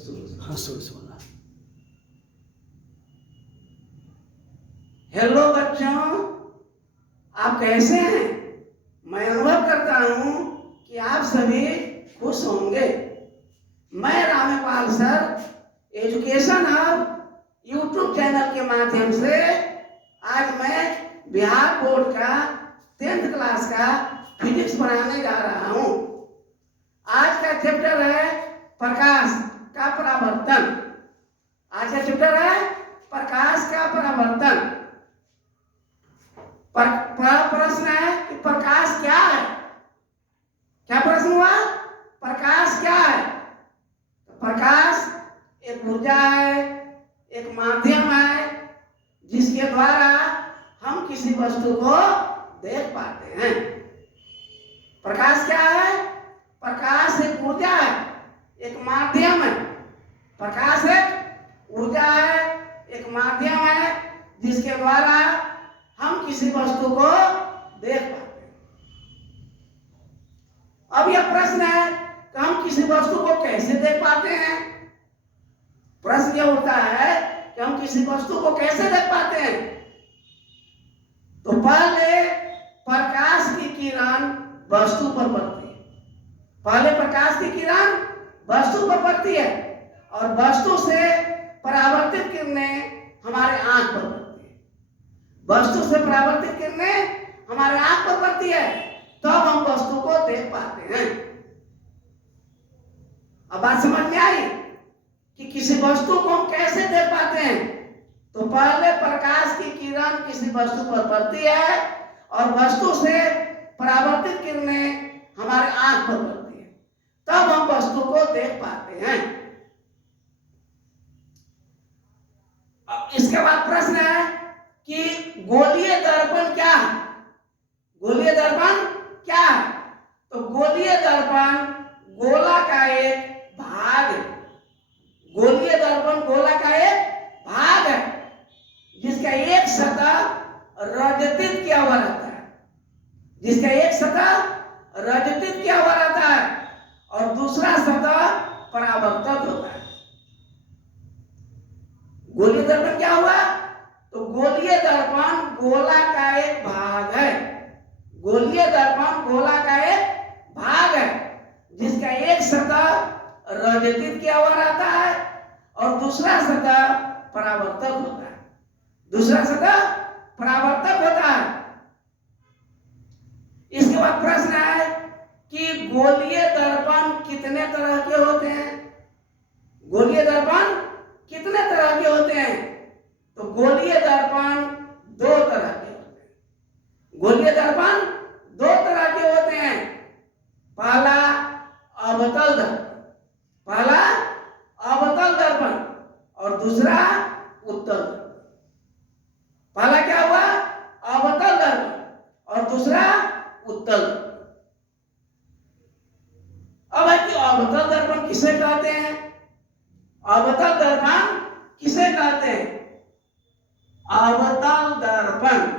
हाँ शुरू से बोलना। हेलो बच्चों, आप कैसे हैं? मैं अनुभव करता हूँ कि आप सभी खुश होंगे। मैं Ramepal sir education hub YouTube channel के माध्यम से आज मैं बिहार बोर्ड का 10th क्लास का फिजिक्स पढ़ाने जा रहा हूँ। आज का चैप्टर है प्रकाश का परावर्तन। आज का चैप्टर है प्रकाश का परावर्तन। प्रश्न है कि प्रकाश क्या है? क्या प्रश्न हुआ? प्रकाश क्या है? तो प्रकाश एक ऊर्जा है, एक माध्यम है जिसके द्वारा हम किसी वस्तु को देख पाते हैं। प्रकाश क्या है? प्रकाश एक ऊर्जा है, एक माध्यम है। प्रकाश एक ऊर्जा है, एक माध्यम है जिसके द्वारा हम किसी वस्तु को देख पाते हैं। अब यह प्रश्न है कि हम किसी वस्तु को कैसे देख पाते हैं? प्रश्न यह उठता है कि हम किसी वस्तु को कैसे देख पाते हैं। तो पहले प्रकाश की किरण वस्तु पर पड़ती है। पहले प्रकाश की किरण वस्तु पर पड़ती है और वस्तु से परावर्तित किरणें हमारे आंख पर पड़ती है। वस्तु से परावर्तित किरणें हमारे आंख पर पड़ती है, तब हम वस्तु को देख पाते हैं। अब बात समझ में आई कि किसी वस्तु को हम कैसे देख पाते हैं। तो पहले प्रकाश की किरण किसी वस्तु पर पड़ती है और वस्तु से परावर्तित किरणें हमारे आंख पर पड़ती है, तब हम वस्तु को देख पाते हैं। अब इसके बाद प्रश्न है कि गोलीय दर्पण क्या है? गोलीय दर्पण क्या है? तो गोलीय दर्पण गोला का एक भाग है। गोलीय दर्पण गोला का एक भाग है जिसका एक सतह रजतित किया हुआ रहता है। जिसका एक सतह रजतित किया हुआ रहता है और दूसरा सतह परावर्तक होता है। गोलीय दर्पण क्या हुआ? तो गोलीय दर्पण गोला का एक भाग है। गोलीय दर्पण गोला का एक भाग है जिसका एक सतह रजतित किया हुआ रहता है और दूसरा सतह परावर्तक होता है। दूसरा सतह परावर्तक होता है। इसके बाद प्रश्न है कि गोलीय दर्पण कितने तरह के होते हैं? गोलीय दर्पण कितने तरह के होते हैं? तो गोलीय दर्पण दो तरह के होते हैं। गोलीय दर्पण दो तरह के होते हैं। पहला अवतल दर्पण, पहला अवतल दर्पण और दूसरा उत्तल दर्पण। पहला क्या हुआ? अवतल दर्पण और दूसरा उत्तल दर्पण। अब है कि अवतल दर्पण किसे कहते हैं? अवतल दर्पण किसे कहते हैं? अवतल दर्पण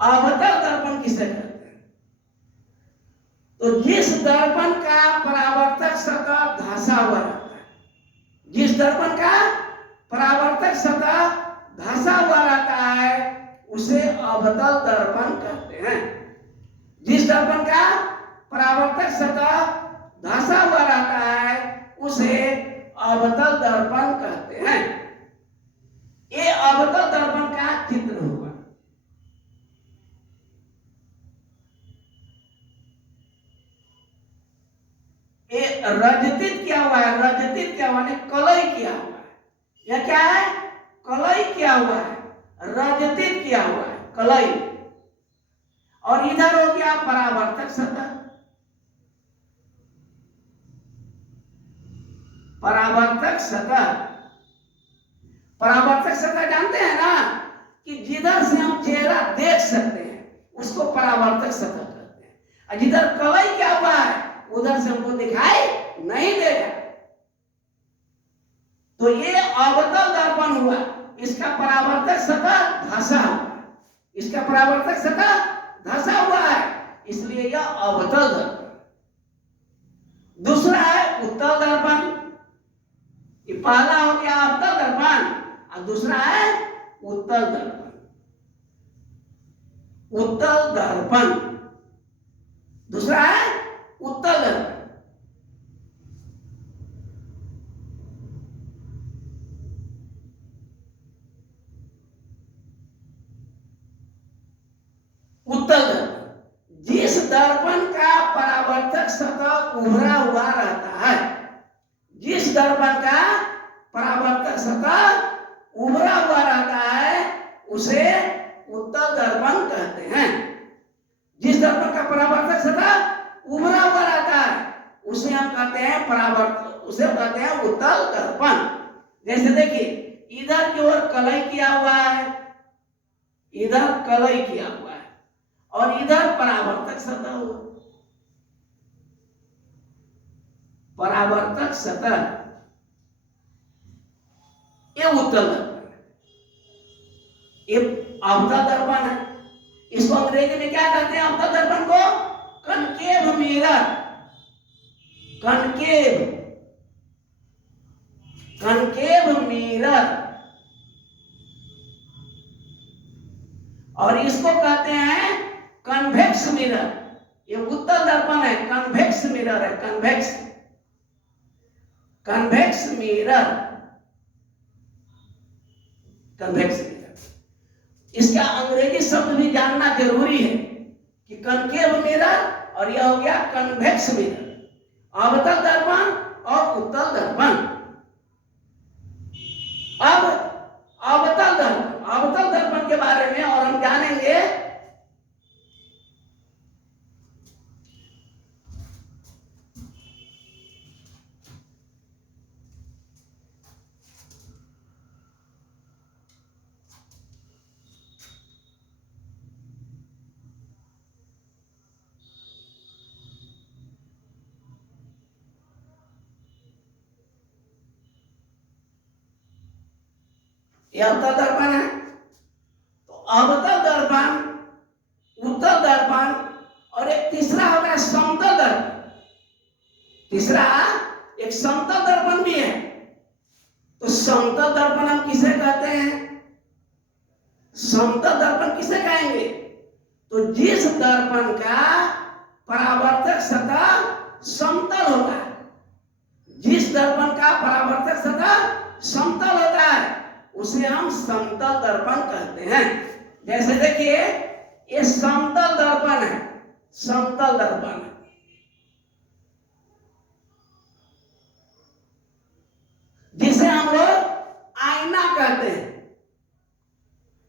अवतल दर्पण किसे कहते हैं? तो जिस दर्पण का परावर्तक सतह धंसा हुआ रहता है, जिस दर्पण का परावर्तक सतह धंसा हुआ रहता है उसे अवतल दर्पण कहते हैं। जिस दर्पण का परावर्तक सतह धंसा हुआ रहता है उसे अवतल दर्पण कहते हैं। ये अवतल दर्पण का चित्र होगा। ये रजतित किया हुआ है। रजतित क्या हुआ है? कलई किया हुआ है। यह क्या है? कलई किया हुआ है, रजतित किया हुआ है, कलई। और इधर हो गया परावर्तक सतह। परावर्तक सतह, परावर्तक सतह जानते हैं ना कि जिधर से हम चेहरा देख सकते हैं उसको परावर्तक सतह कहते हैं। और जिधर कलई क्या हुआ है उधर से हमको दिखाई नहीं देगा। तो ये अवतल दर्पण हुआ। इसका परावर्तक सतह धंसा हुआ है। इसका परावर्तक सतह धंसा हुआ है इसलिए यह अवतल दर्पण। दूसरा है उत्तल दर्पण। ये पहला हो गया अवतल दर्पण और दूसरा है उत्तल दर्पण। उत्तल दर्पण दूसरा है उत्तल दर्पण। उत्तल दर्पण जिस दर्पण का परावर्तक सतह उभरा हुआ रहता है, जिस दर्पण का परावर्तक सतह उभरा हुआ रहता है उसे उत्तल दर्पण कहते हैं। जिस दर्पण का परावर्तक सतह उभरा हुआ रहता है उसे हम कहते हैं परावर्तक, उसे कहते हैं उत्तल दर्पण। जैसे देखिए इधर की ओर कलई किया हुआ है, इधर कलई किया हुआ है और इधर परावर्तक सतह हो, परावर्तक सतह, ये उत्तल दर्पण है, ये अवतल दर्पण है। इसको अंग्रेजी में क्या कहते हैं? अवतल दर्पण को concave mirror, concave, concave mirror, और इसको कहते हैं कन्वेक्स मिरर। ये उत्तल दर्पण है, कन्वेक्स मिरर है, convex, convex mirror, convex mirror. इसका अंग्रेजी शब्द भी जानना जरूरी है कि कनकेव मिरर और यह हो गया कन्वेक्स मिरर, अवतल दर्पण और उत्तल दर्पण। अब अवतल दर्पण, अवतल दर्पण के बारे में और हम जानेंगे। यह अवतल दर्पण है। तो अवतल दर्पण, उत्तल दर्पण और एक तीसरा होगा समतल दर्पण। तीसरा एक समतल दर्पण भी है। तो समतल दर्पण हम किसे कहते हैं? समतल दर्पण किसे कहेंगे? तो जिस दर्पण का परावर्तक सतह समतल होता है, जिस दर्पण का परावर्तक सतह समतल होता है उसे हम समतल दर्पण कहते हैं। जैसे देखिए ये समतल दर्पण है, समतल दर्पण है। जिसे हम लोग आईना कहते हैं।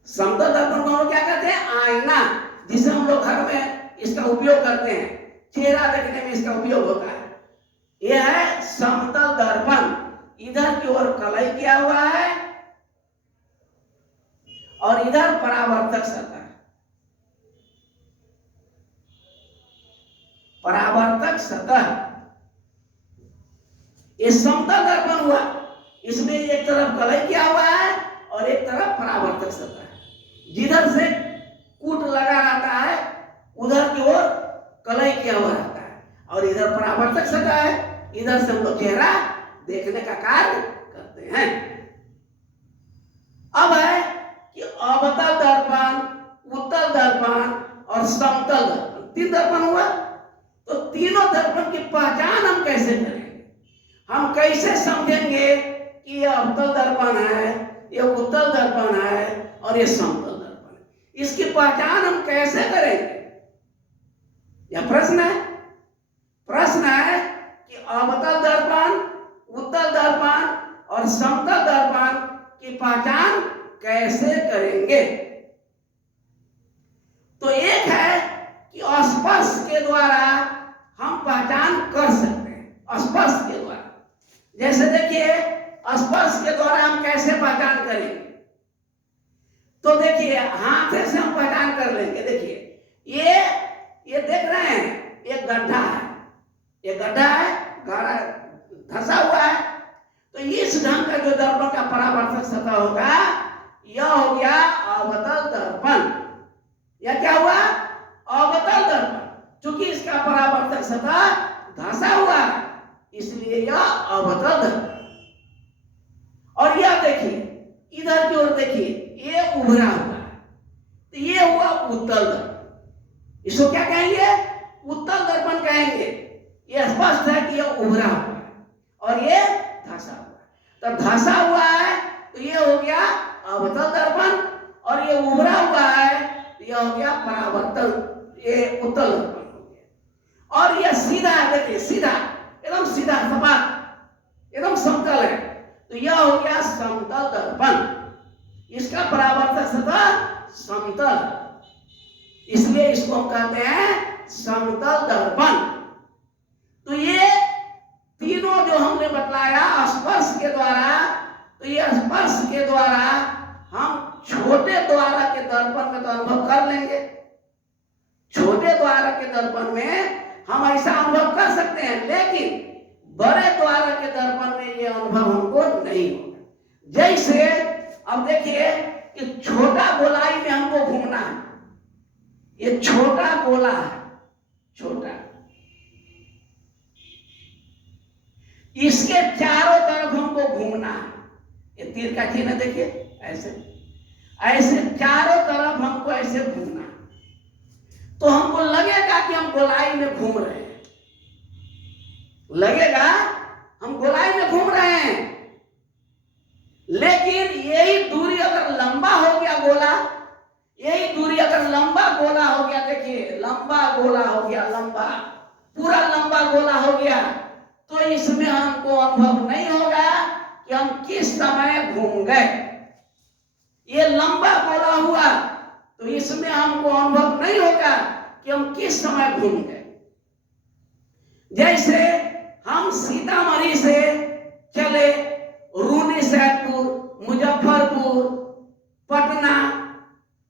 समतल दर्पण को हम लोग क्या कहते हैं? आईना, जिसे हम लोग घर में इसका उपयोग करते हैं, चेहरा देखने में इसका उपयोग होता है। यह है समतल दर्पण। इधर की ओर कलई किया हुआ है और इधर परावर्तक सतह, परावर्तक सतह, ये समतल दर्पण हुआ। इसमें एक तरफ कलई किया हुआ है और एक तरफ परावर्तक सतह है। जिधर से कूट लगा रहता है उधर की ओर कलई किया हुआ रहता है और इधर परावर्तक सतह है। इधर से हम लोग चेहरा देखने का कार्य करते हैं। अब है कि अवतल दर्पण, उत्तल दर्पण और समतल दर्पण, तीन दर्पण हुआ। तो तीनों दर्पण की पहचान हम कैसे करेंगे? हम कैसे समझेंगे कि यह अवतल दर्पण है, यह उत्तल दर्पण है और यह समतल दर्पण है? इसकी पहचान हम कैसे करेंगे? यह प्रश्न है। प्रश्न है कि अवतल दर्पण, उत्तल दर्पण और समतल दर्पण की पहचान कैसे करेंगे? तो एक है कि स्पर्श के द्वारा हम पहचान कर सकते हैं। स्पर्श के द्वारा, जैसे देखिए स्पर्श के द्वारा हम कैसे पहचान करेंगे? तो देखिए हाथ से हम पहचान कर लेंगे। देखिए ये देख रहे हैं, एक गड्ढा है, ये गड्ढा है, गाढ़ा धंसा हुआ है। तो इस ढंग का जो दर्पण का परावर्तक सतह होगा यह हो गया अवतल दर्पण। यह क्या हुआ? अवतल दर्पण। चूंकि इसका परावर्तक सतह धंसा हुआ है इसलिए यह अवतल दर्पण। और यह देखिए इधर की ओर देखिए ये उभरा हुआ है तो ये हुआ उत्तल दर्पण। इसको क्या कहेंगे? उत्तल दर्पण कहेंगे। ये स्पष्ट है कि यह उभरा हुआ है और ये धंसा हुआ है। तो धंसा हुआ है तो ये हो गया अवतल दर्पण और ये उभरा हुआ है तो यह हो गया परावर्तन, ये उत्तल दर्पण हो गया। और यह सीधा है, देखिए सीधा एकदम सीधा सपाट एकदम समतल है तो यह हो गया समतल दर्पण। इसका परावर्तक सतह समतल इसलिए इसको हम कहते हैं समतल दर्पण। तो ये तीनों जो हमने बतलाया स्पर्श के द्वारा, तो ये स्पर्श के द्वारा हम छोटे द्वारा के दर्पण में तो अनुभव कर लेंगे। छोटे द्वारा के दर्पण में हम ऐसा अनुभव कर सकते हैं लेकिन बड़े द्वारा के दर्पण में ये अनुभव हमको नहीं होगा। जैसे अब देखिए कि छोटा गोलाई में हमको घूमना है, ये छोटा गोला है, छोटा, इसके चारों तरफ हमको घूमना है। ये तीर का चिन्ह है, देखिए ऐसे ऐसे चारों तरफ हमको ऐसे घूमना है तो हमको लगेगा कि हम गोलाई में घूम रहे हैं, लगेगा हम गोलाई में घूम रहे हैं। लेकिन यही दूरी अगर लंबा हो गया गोला, यही दूरी अगर लंबा गोला हो गया, देखिए लंबा गोला हो गया, लंबा पूरा लंबा गोला हो गया तो इसमें हमको अनुभव नहीं होगा कि हम किस समय घूम गए। ये लंबा गोला हुआ तो इसमें हमको अनुभव नहीं होगा कि हम किस समय घूम गए। जैसे हम सीतामढ़ी से चले रूनी सैदपुर, मुजफ्फरपुर, पटना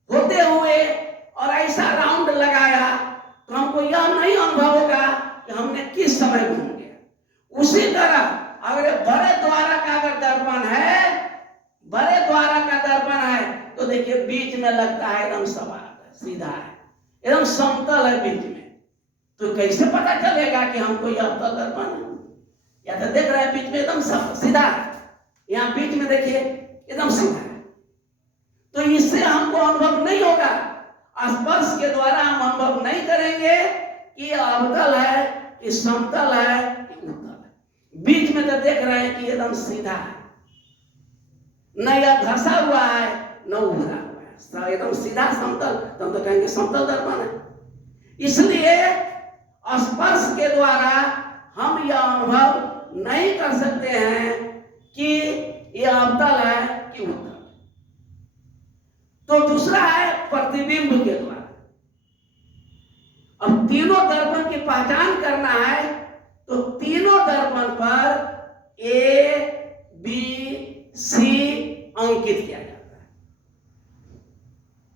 होते हुए और ऐसा राउंड लगाया तो हमको यह नहीं अनुभव होगा कि हमने किस समय घूम गया। उसी तरह अगर बड़े द्वारा का अगर दर्पण है, बड़े द्वारा का दर्पण है तो देखिए बीच में लगता है एकदम सपाट सीधा है, एकदम समतल है बीच में, तो कैसे पता चलेगा कि हमको यह अवतल दर्पण है? या तो देख रहे हैं बीच में एकदम सीधा है, यहाँ बीच में देखिए एकदम सीधा है तो इससे हमको अनुभव नहीं होगा। स्पर्श के द्वारा हम अनुभव नहीं करेंगे कि अवतल है कि समतल है कि उत्तल है। बीच में तो देख रहे हैं कि एकदम सीधा है, न यह धंसा हुआ है न उभरा हुआ है, एकदम सीधा समतल, तो हम तो कहेंगे समतल दर्पण है। इसलिए स्पर्श के द्वारा हम यह अनुभव नहीं कर सकते हैं कि यह अवतल है कि उत्तल। तो दूसरा है प्रतिबिंब के द्वारा। अब तीनों दर्पण की पहचान करना है तो तीनों दर्पण पर ए बी सी अंकित किया जाता है।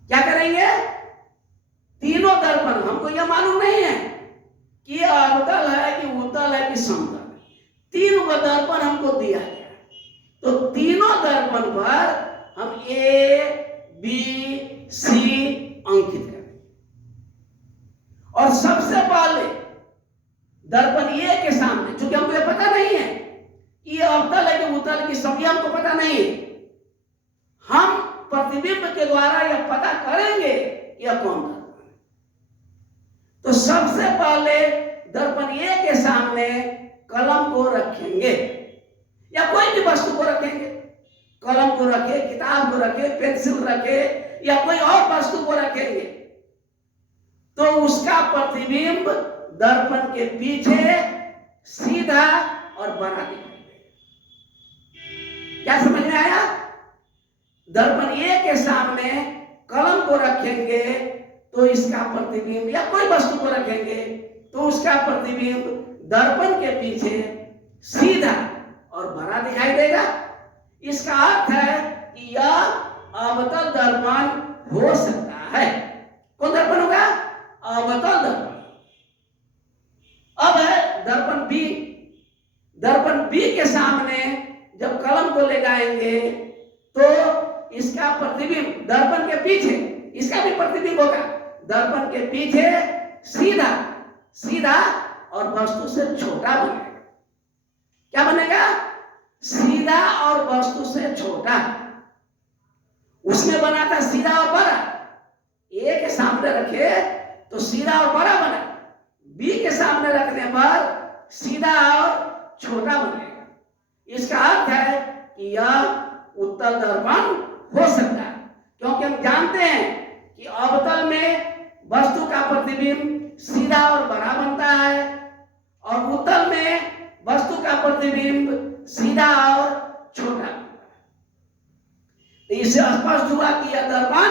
क्या करेंगे? तीनों दर्पण, हमको यह मालूम नहीं है कि यह अवतल है कि उत्तल है कि समतल है, तीन दर्पण हमको दिया गया है तो तीनों दर्पण पर हम ए बी सी अंकित करें। और सबसे पहले दर्पण ए के सामने, चूंकि हमको यह पता नहीं है कि यह अवतल है कि उत्तल की समझ हमको पता नहीं है, हम प्रतिबिंब के द्वारा यह पता करेंगे यह कौन दर्पण है। तो सबसे पहले दर्पण ए के सामने कलम को रखेंगे या कोई भी वस्तु को रखेंगे, कलम को रखे, किताब को रखे, पेंसिल रखे या कोई और वस्तु को रखेंगे तो उसका प्रतिबिंब दर्पण के पीछे सीधा और बड़ा दिखाई देगा। क्या समझ में आया? दर्पण ए के सामने कलम को रखेंगे तो इसका प्रतिबिंब, या कोई वस्तु को रखेंगे तो उसका प्रतिबिंब दर्पण के पीछे सीधा और बड़ा दिखाई देगा। इसका अर्थ है कि यह अवतल दर्पण हो सकता है। कौन दर्पण होगा? अवतल दर्पण। अब है दर्पण बी। दर्पण बी के सामने जब कलम को ले जाएंगे तो इसका प्रतिबिंब दर्पण के पीछे, इसका भी प्रतिबिंब होगा दर्पण के पीछे सीधा सीधा और वस्तु से छोटा बनेगा। क्या बनेगा? सीधा और वस्तु से छोटा। उसमें बना था सीधा और बड़ा। ए के सामने रखे तो सीधा और बड़ा बना, बी के सामने रखने पर सीधा और छोटा बनेगा। इसका अर्थ है कि यह उत्तल दर्पण हो सकता है, क्योंकि हम जानते हैं कि अवतल में वस्तु का प्रतिबिंब सीधा और बड़ा बनता है और उत्तल में वस्तु का प्रतिबिंब सीधा और छोटा बनता है। तो इससे स्पष्ट हुआ कि यह दर्पण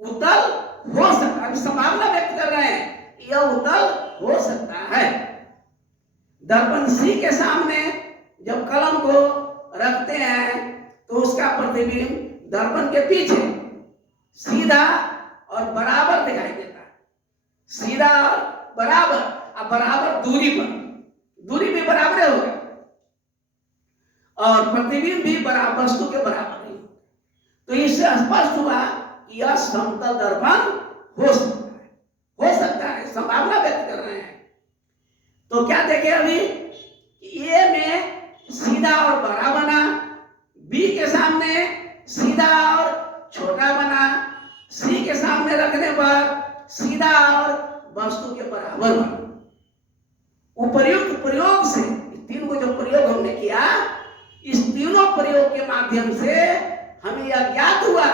उत्तल हो सकता है। संभावना व्यक्त कर रहे हैं कि यह उत्तल हो सकता है। दर्पण सी के सामने जब कलम को रखते हैं तो उसका प्रतिबिंब दर्पण के पीछे सीधा और बराबर दिखाई देता है। सीधा और बराबर, अब बराबर दूरी पर, दूरी भी बराबर होगा और प्रतिबिंब भी बराबर, वस्तु के बराबर नहीं। तो इससे स्पष्ट हुआ कि यह समतल दर्पण हो सकता है, संभावना व्यक्त कर रहे हैं। तो क्या देखे अभी कि ए में सीधा और बड़ा बना, बी के सामने सीधा और छोटा बना, सी के सामने रखने पर सीधा और वस्तु के बराबर बना। उपर्युक्त प्रयोग से, तीन को जो प्रयोग हमने किया, इस तीनों प्रयोग के माध्यम से हमें यह ज्ञात हुआ,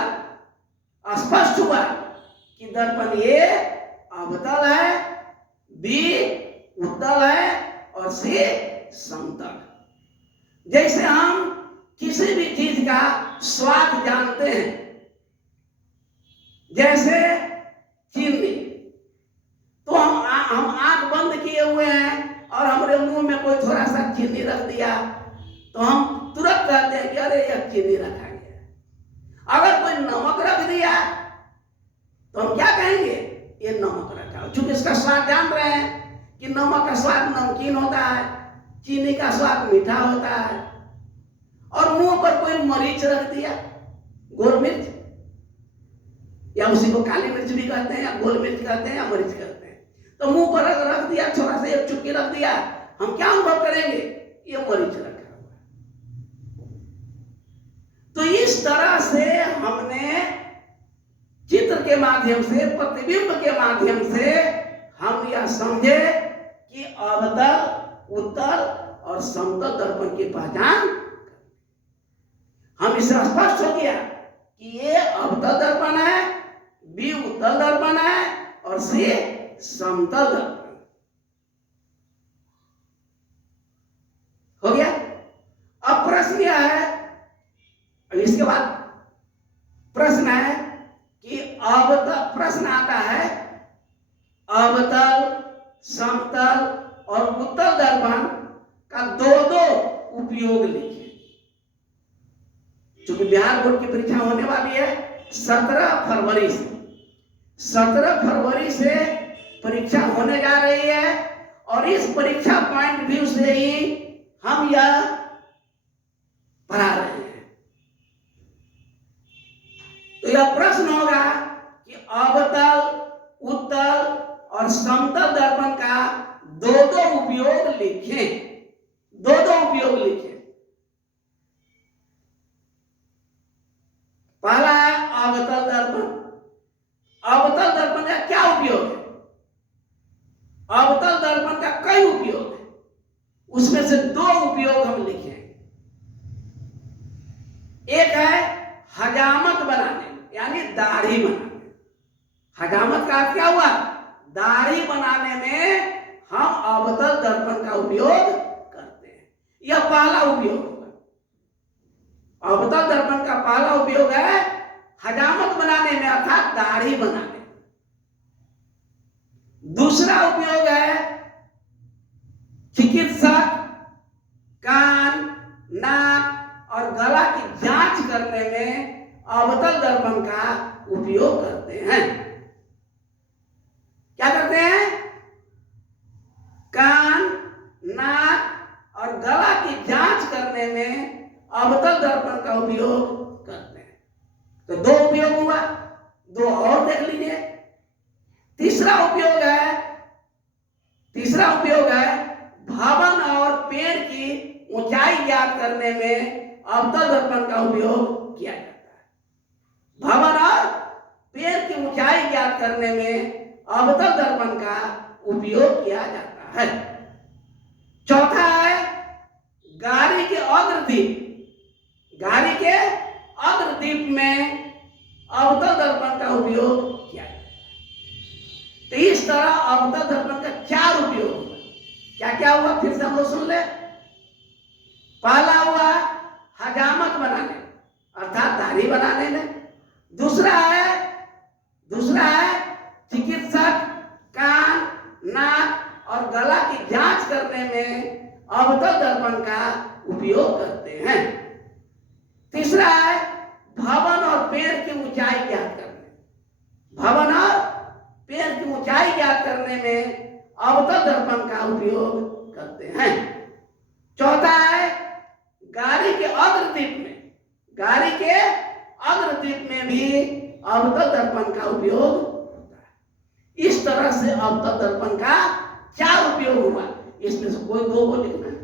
स्पष्ट हुआ कि दर्पण ए अवतल है, बी उत्तल है और सी समतल। जैसे हम किसी भी चीज का स्वाद जानते हैं, जैसे चीनी, तो हम आंख बंद किए हुए हैं और हमारे मुंह में कोई थोड़ा सा चीनी रख दिया तो हम तुरंत कहते हैं कि अरे यह चीनी रखा गया। अगर कोई नमक रख दिया तो हम क्या कहेंगे? ये नमक रखा। चूंकि इसका स्वाद जान रहे हैं कि नमक का स्वाद नमकीन होता है, चीनी का स्वाद मीठा होता है। और मुंह पर कोई मरीच रख दिया, गोल मिर्च, या उसी को काली मिर्च भी कहते हैं या गोल मिर्च कहते हैं या मरीच कहते हैं, तो मुंह पर अगर रख दिया, थोड़ा सा एक चुटकी रख दिया, हम क्या अनुभव करेंगे? ये मरीच रखा हुआ। तो इस तरह से हमने चित्र के माध्यम से, प्रतिबिंब के माध्यम से हम यह समझे कि अवतल, उत्तल और समतल दर्पण की पहचान। हम इससे स्पष्ट हो गया कि ये अवतल दर्पण है, बी उत्तल दर्पण है और सी समतल दर्पण हो गया। अब प्रश्न यह है, इसके बाद प्रश्न है कि अवतल, प्रश्न आता है अवतल, समतल और उत्तल दर्पण का दो उपयोग लिखिए। चूंकि बिहार बोर्ड की परीक्षा होने वाली है 17 फरवरी से, 17 फरवरी से परीक्षा होने जा रही है और इस परीक्षा पॉइंट व्यू से ही हम यह पढ़ा रहे हैं। तो यह प्रश्न होगा कि अवतल, उत्तल और समतल दर्पण का दो उपयोग लिखें। दो उपयोग लिखें। पहला है अवतल दर्पण। अवतल दर्पण का क्या उपयोग है? अवतल दर्पण का कई उपयोग है, उसमें से दो उपयोग हम लिखे। एक है हजामत बनाने, यानी दाढ़ी बनाने। हजामत का क्या हुआ? दाढ़ी बनाने में हम अवतल दर्पण का उपयोग करते हैं। यह पहला उपयोग होगा। अवतल दर्पण का पहला उपयोग है हजामत बनाने में, अर्थात दाढ़ी बनाने। दूसरा उपयोग है चिकित्सक कान, नाक और गला की जांच करने में अवतल दर्पण का उपयोग करते हैं। क्या करते हैं? कान, नाक और गला की जांच करने में अवतल दर्पण का उपयोग करते हैं। तो दो उपयोग हुआ, दो और देख लीजिए। तीसरा उपयोग है तीसरा उपयोग है भवन और पेड़ की ऊंचाई ज्ञात करने में अवतल दर्पण का उपयोग किया जाता है। भवन और पेड़ की ऊंचाई ज्ञात करने में अवतल दर्पण का उपयोग किया जाता है। चौथा है गाड़ी के अग्रदीप। गाड़ी के अग्रदीप में अवतल दर्पण का उपयोग किया जाता है। तो इस तरह अवतल दर्पण का 4 उपयोग हुआ। क्या क्या हुआ फिर से हम लोग सुन ले। पहला हुआ हजामत बनाने अर्थात दाढ़ी बनाने में। दूसरा है चिकित्सक कान नाक और गला की जांच करने में अवतल दर्पण का उपयोग करते हैं। तीसरा है भवन और पेड़ की ऊंचाई ज्ञात करने। भवन और पेड़ की ऊंचाई ज्ञात करने में अवतल दर्पण का उपयोग करते हैं। चौथा है गाड़ी के अग्रदीप में। गाड़ी के अग्रदीप में भी अवतल दर्पण का उपयोग होता है। इस तरह से अवतल दर्पण का 4 उपयोग हुआ। इसमें से कोई 2 को लिखना है।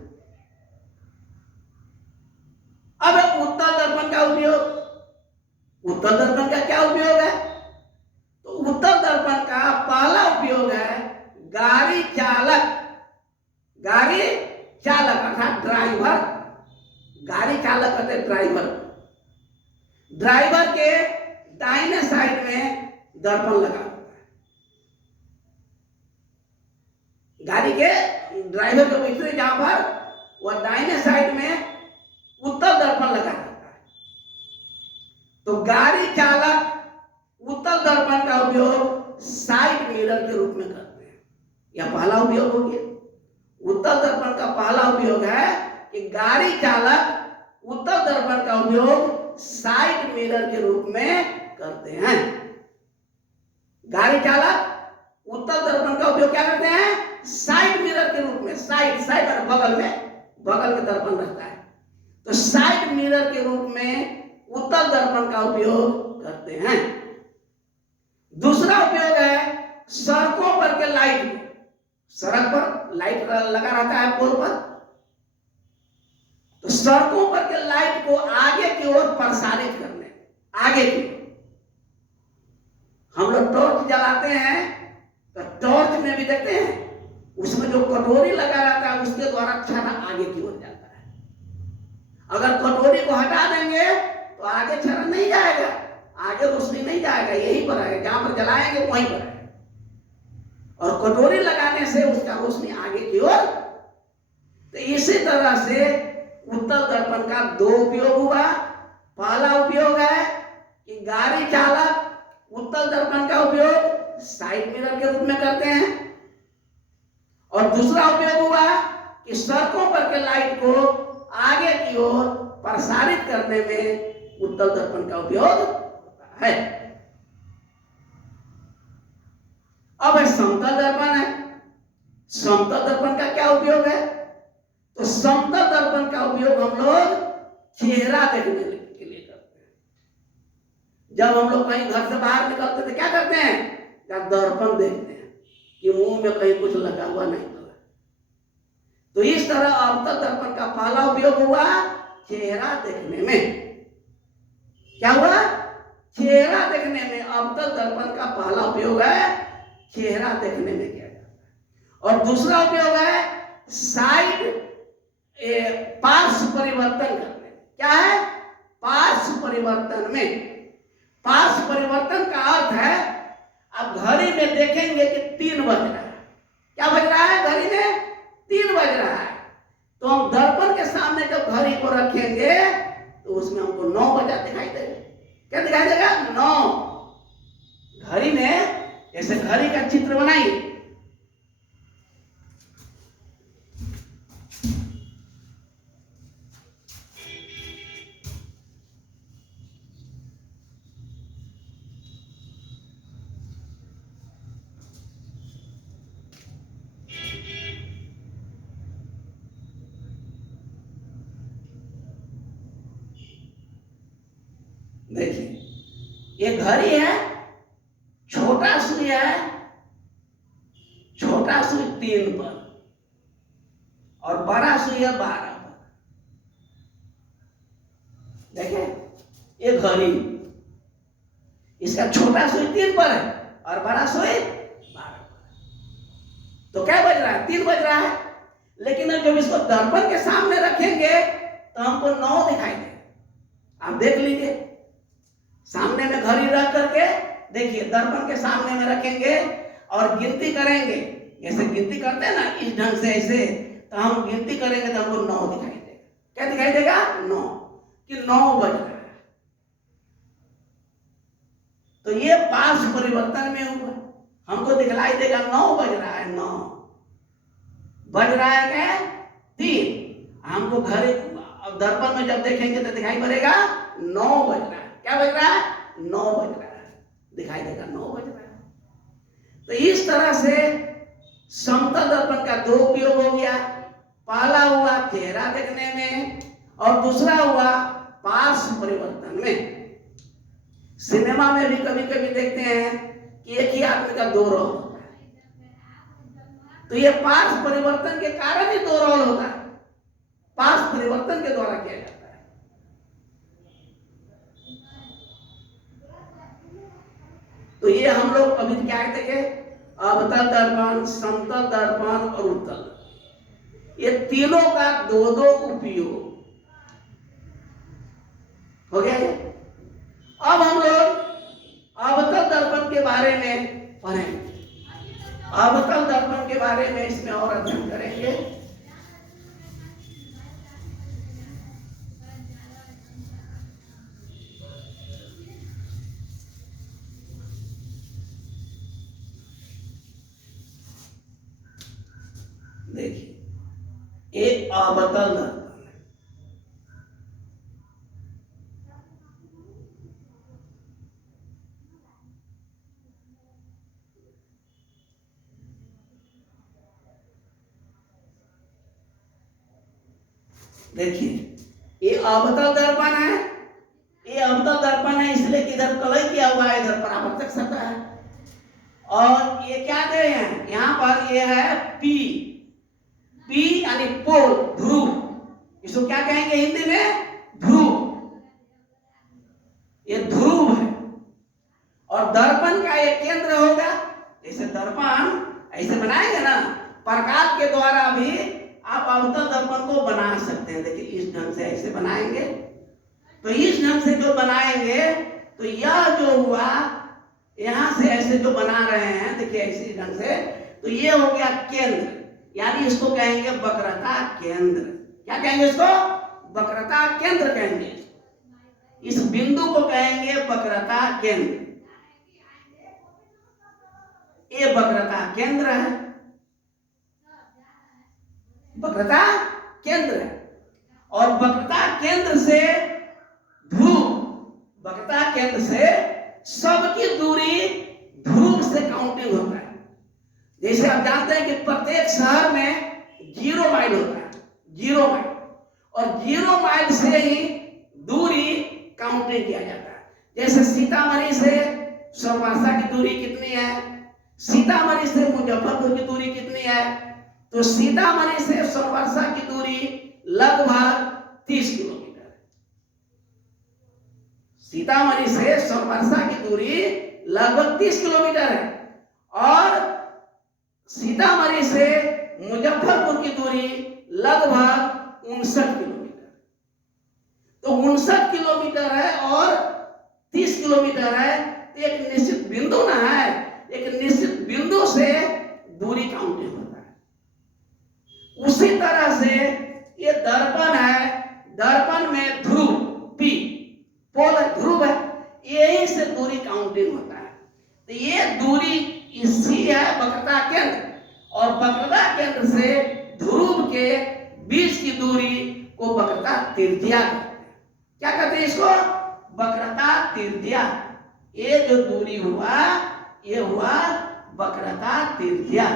अब उत्तल दर्पण का उपयोग। उत्तल दर्पण का क्या उपयोग है? तो उत्तल दर्पण का पहला उपयोग है गाड़ी चालक अर्थात ड्राइवर। गाड़ी चालक कहते ड्राइवर। ड्राइवर के दाहिने साइड में दर्पण लगा होता है। गाड़ी के ड्राइवर के बैठे जहां पर वह दाहिने साइड में उत्तल दर्पण लगा होता है। तो गाड़ी चालक उत्तल दर्पण का उपयोग साइड मिरर के रूप में करते हैं। यह पहला उपयोग हो गया। उत्तल दर्पण का पहला उपयोग है कि गाड़ी चालक उत्तल दर्पण का उपयोग साइड मिरर के रूप में करते हैं। गाड़ी चालक उत्तल दर्पण का उपयोग क्या करते हैं? साइड मिरर के रूप में। साइड बगल में दर्पण रहता है तो साइड मिरर के रूप में उत्तल दर्पण का उपयोग करते हैं। दूसरा उपयोग है सड़कों पर के लाइट। सड़क पर लाइट लगा रहता है पोल पर। तो सड़कों पर के लाइट को आगे की ओर प्रसारित करने। आगे की हम लोग टॉर्च जलाते हैं तो टॉर्च में भी देखते हैं उसमें जो कटोरी लगा रहता है उसके द्वारा छाना आगे की ओर जाता है। अगर कटोरी को हटा देंगे तो आगे छाना नहीं जाएगा, आगे रोशनी नहीं जाएगा, यहीं पर आएगा। जहां पर जलाएंगे वहीं पर आएगा। और कटोरी लगाने से उसका रोशनी आगे की ओर। तो इसी तरह से उत्तल दर्पण का 2 उपयोग हुआ। पहला उपयोग है कि गाड़ी चालक उत्तल दर्पण का उपयोग साइड मिरर के रूप में करते हैं। और दूसरा उपयोग हुआ कि सड़कों पर के लाइट को आगे की ओर प्रसारित करने में उत्तल दर्पण का उपयोग होता है। अब समतल दर्पण है। समतल दर्पण का क्या उपयोग है? तो समतल दर्पण का उपयोग हम लोग चेहरा देखने के लिए करते हैं। जब हम लोग कहीं घर से बाहर निकलते थे क्या करते हैं? क्या दर्पण देखते हैं कि मुंह में कहीं कुछ लगा हुआ नहीं लगा। तो इस तरह अवतल दर्पण का पहला उपयोग हुआ चेहरा देखने में। क्या हुआ? चेहरा देखने में अवतल दर्पण का पहला उपयोग है चेहरा देखने में किया जाता है। और दूसरा उपयोग है साइड पार्श्व परिवर्तन करने। क्या है? पार्श्व परिवर्तन में। पार्श्व परिवर्तन का अर्थ है अब घड़ी में देखेंगे कि 3 बज रहा है। क्या बज रहा है? घड़ी में 3 बज रहा है। तो हम दर्पण के सामने जब घड़ी को रखेंगे तो उसमें हमको 9 बजा दिखाई देगा। क्या दिखाई देगा? 9। घड़ी में ऐसे घड़ी का चित्र बनाइए। देखिए ये घड़ी है, छोटा सुई है, छोटा सुई 3 पर और बड़ा सुई है 12 पर। देखें ये घड़ी, इसका छोटा सुई 3 पर है और बड़ा सुई 12 पर। तो क्या बज रहा है? 3 बज रहा है। लेकिन अब जब इसको दर्पण के सामने रखेंगे तो हमको 9 दिखाई देगा। आप देख लीजिए, सामने में घड़ी रख करके देखिए, दर्पण के सामने में रखेंगे और गिनती करेंगे, जैसे गिनती करते हैं ना इस ढंग से ऐसे, तो हम गिनती करेंगे तो हमको 9 दिखाई देगा। क्या दिखाई देगा? 9, कि 9 बज रहा है। तो ये पार्श्व परिवर्तन में हुआ, हमको दिखलाई देगा 9 बज रहा है। 9 बज रहा है क्या? 3। हमको घड़ी दर्पण में जब देखेंगे तो दिखाई पड़ेगा 9 बज रहा है। क्या बज रहा है? 9 बज रहा है, दिखाई देगा 9 बज रहा है। तो इस तरह से समतल दर्पण का 2 उपयोग हो गया। पहला हुआ चेहरा देखने में और दूसरा हुआ पार्श्व परिवर्तन में। सिनेमा में भी कभी कभी देखते हैं कि एक ही आदमी का 2 रोल होता है। तो ये पार्श्व परिवर्तन के कारण ही 2 रोल होता है, पार्श्व परिवर्तन के द्वारा किया जाता है। तो ये हम लोग अभी क्या देखे, अवतल दर्पण, समतल दर्पण और उत्तल, ये तीनों का 2-2 उपयोग हो गया है। अब हम लोग अवतल दर्पण के बारे में पढ़ेंगे। अवतल दर्पण के बारे में इसमें और अध्ययन करेंगे। देखिए एक अवतल दर्पण, देखिए ये अवतल दर्पण है। ये अवतल दर्पण है इसलिए कि इधर कलई किया हुआ है, इधर परावर्तक सतह है। और ये क्या दे हैं यहाँ पर? ये है पी, पी यानी पोल, ध्रुव। इसको क्या कहेंगे हिंदी में? ध्रुव। ये ध्रुव है। और दर्पण का ये केंद्र होगा। जैसे दर्पण ऐसे बनाएंगे ना, प्रकाश के द्वारा भी आप अवतल दर्पण को बना सकते हैं। देखिए इस ढंग से ऐसे बनाएंगे, तो इस ढंग से जो बनाएंगे तो यह जो हुआ यहां से ऐसे जो बना रहे हैं, देखिए ऐसे ढंग से, तो ये हो गया केंद्र, यानी इसको कहेंगे वक्रता केंद्र। क्या कहेंगे इसको? वक्रता केंद्र कहेंगे। इस बिंदु को कहेंगे वक्रता केंद्र। ये वक्रता केंद्र है, वक्रता केंद्र है। और वक्रता केंद्र से ध्रुव, वक्रता केंद्र से सबकी दूरी ध्रुव से काउंटिंग होता है। जैसे आप जानते हैं कि प्रत्येक शहर में 0 माइल होता है, 0 माइल, और 0 माइल से ही दूरी काउंटिंग किया जाता है। जैसे सीतामढ़ी से सोनवर्षा की दूरी कितनी है, सीतामढ़ी से मुजफ्फरपुर की दूरी कितनी है, तो सीतामढ़ी से सोनवर्षा की दूरी लगभग 30 किलोमीटर है। सीतामढ़ी से सोनवर्षा की दूरी लगभग 30 किलोमीटर है। और सीतामढ़ी से मुजफ्फरपुर की दूरी लगभग 59 किलोमीटर। तो 59 किलोमीटर है और 30 किलोमीटर है, तो एक निश्चित बिंदु ना है, एक निश्चित बिंदु से दूरी काउंटिंग होता है। उसी तरह से ये दर्पण है, दर्पण में ध्रुव पी, पोल ध्रुव है, यही से दूरी काउंटिंग होता है। तो ये दूरी इसी है वक्रता केंद्र, और वक्रता केंद्र से ध्रुव के बीच की दूरी को वक्रता त्रिज्या कहते हैं। क्या कहते हैं इसको? वक्रता त्रिज्या। ये जो दूरी हुआ ये हुआ वक्रता त्रिज्या,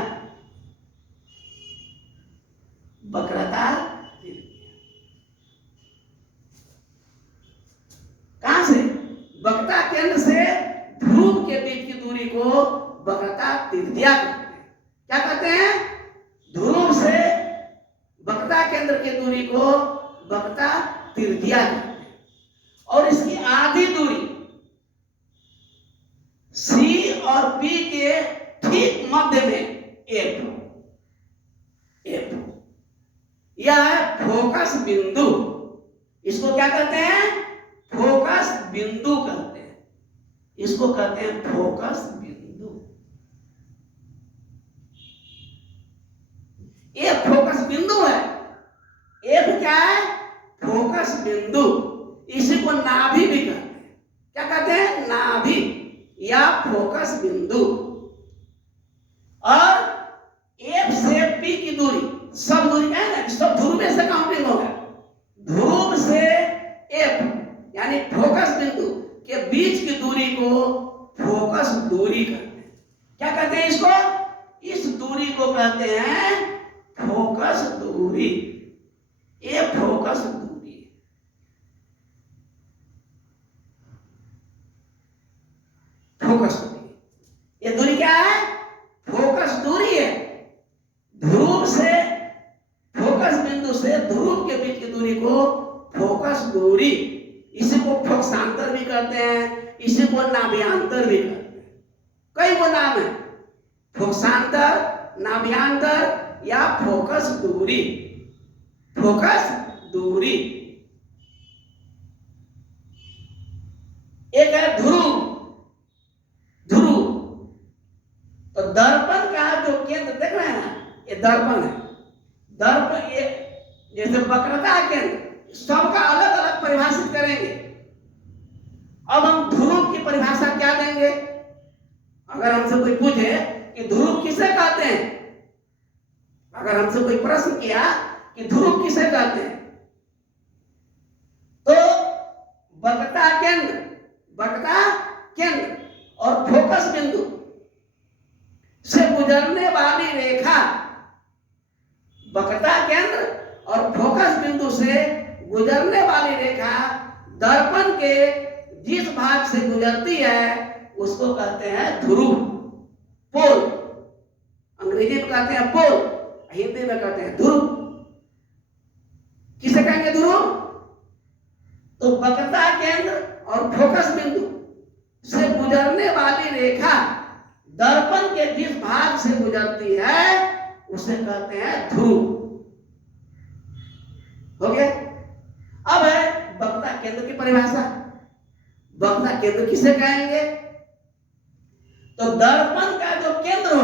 वक्रता त्रिज्या। कहां से? वक्रता केंद्र से ध्रुव के बीच की दूरी को वक्रता त्रिज्या कहते हैं। क्या कहते हैं? ध्रुव से वक्रता केंद्र की दूरी को वक्रता त्रिज्या कहते हैं। और इसकी आधी दूरी सी और पी के ठीक मध्य में एफ, यह है फोकस बिंदु। इसको क्या कहते हैं? फोकस बिंदु कहते हैं। इसको कहते हैं फोकस बिंदु। ये फोकस बिंदु है। एफ क्या है? फोकस बिंदु। इसी को नाभि भी कहते हैं। क्या कहते हैं? नाभि या फोकस बिंदु। और एफ से पी की दूरी, सब दूरी है ना, सब ध्रुव से काउंटिंग होगा। ध्रुव से एफ यानी फोकस बिंदु के बीच की दूरी को फोकस दूरी कहते हैं। क्या कहते हैं इसको? इस दूरी को कहते हैं फोकस दूरी। ये फोकस दूरी है। फोकस दूरी, ये दूरी क्या है? फोकस दूरी है। ध्रुव से फोकस बिंदु से ध्रुव के बीच की दूरी को फोकस दूरी, इसी को फोकसांतर भी कहते हैं, इसी को नाभ्यांतर भी कहते हैं। कई वो नाम है, फोकसांतर, नाभ्यांतर या फोकस दूरी। फोकस दूरी। एक है ध्रुव। ध्रुव तो दर्पण का जो केंद्र देख रहे हैं ना, ये दर्पण है। दर्पण ये जैसे वक्रता केंद्र, सबका अलग अलग परिभाषित करेंगे। अब हम ध्रुव की परिभाषा क्या देंगे? अगर हमसे कोई पूछे कि ध्रुव किसे कहते हैं, अगर हमसे कोई प्रश्न किया कि ध्रुव किसे कहते हैं, तो वक्रता केंद्र, वक्रता केंद्र और फोकस बिंदु से गुजरने वाली रेखा, वक्रता केंद्र और फोकस बिंदु से गुजरने वाली रेखा दर्पण के जिस भाग से गुजरती है उसको कहते हैं ध्रुव, पोल। अंग्रेजी में कहते हैं पोल, हिंदी में कहते हैं ध्रुव। किसे कहेंगे ध्रुव? तो वक्रता केंद्र और फोकस बिंदु से गुजरने वाली रेखा दर्पण के जिस भाग से गुजरती है उसे कहते हैं ध्रुव। हो गया? अब है वक्रता केंद्र की परिभाषा। वक्रता केंद्र किसे कहेंगे? तो दर्पण का जो केंद्र